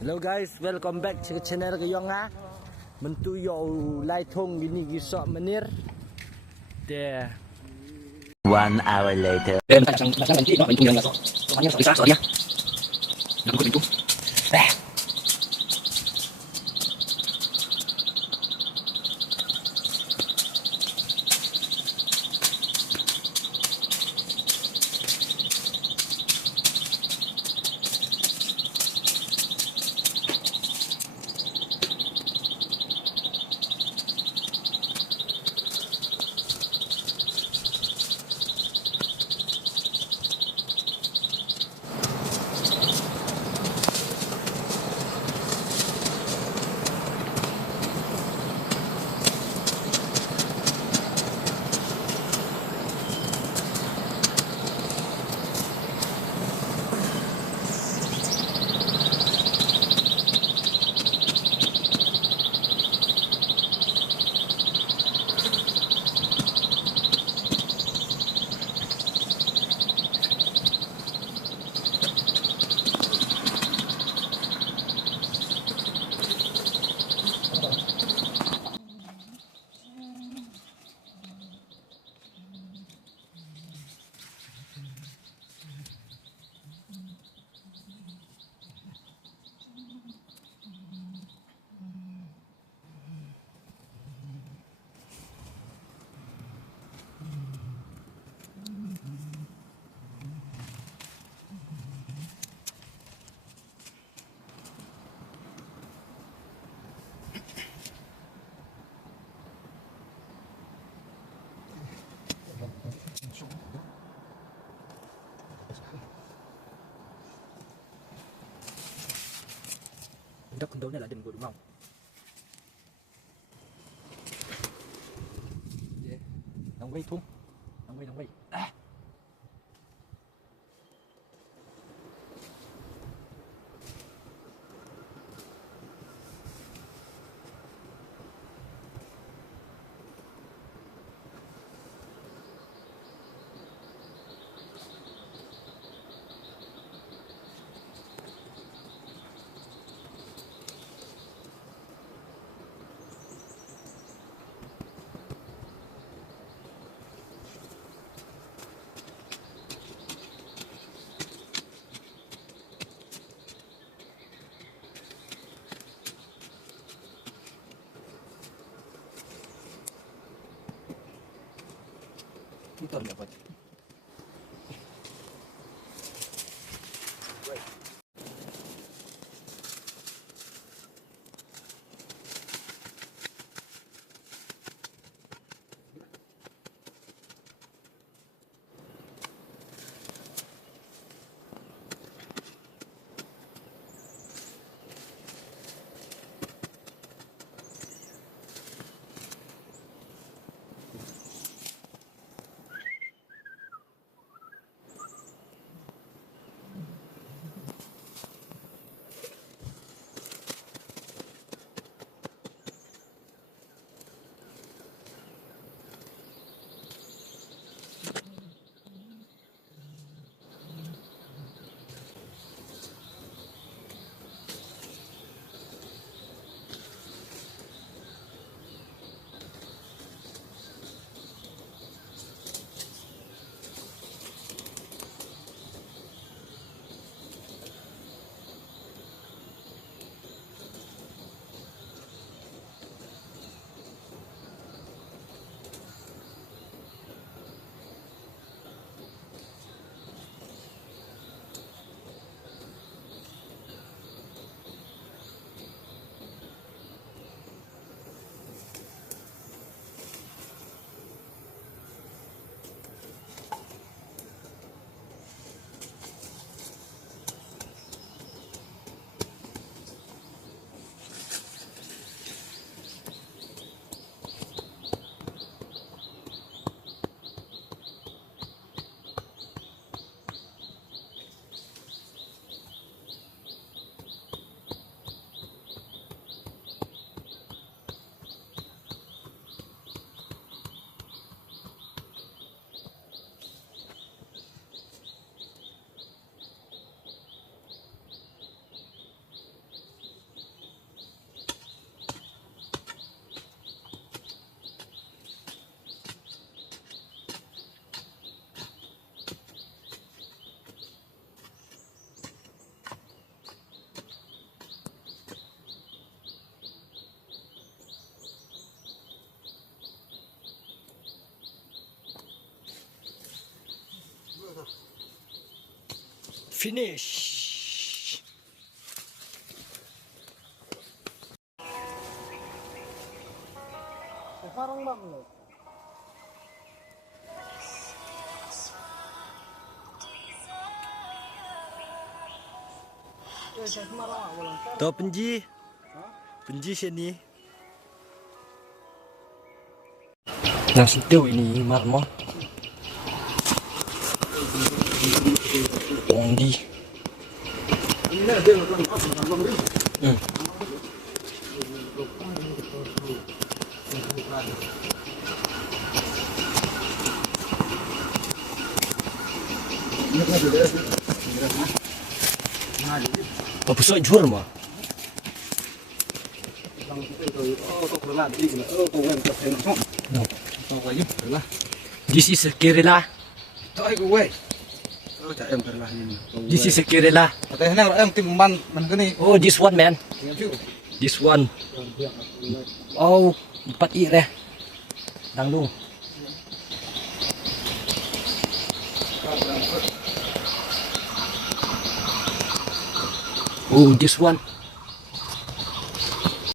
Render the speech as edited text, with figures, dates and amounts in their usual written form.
Hello guys, welcome back to channel Kayong ha. Mentuyo lai thong gini gisok menir. There. 1 hour later. Đất condo này là đình của đúng không? Đóng quay thun, đóng quay. Tuần là vậy. Finish. Parang banget. Tuh penji. Penji sini. Yang situ ini marmor. Penji. Apa sih jual mah? This is a Kerala. This is a Kerala. Oh, this one man. This one. Oh, 4 i deh. Tanggung. Oh, this one.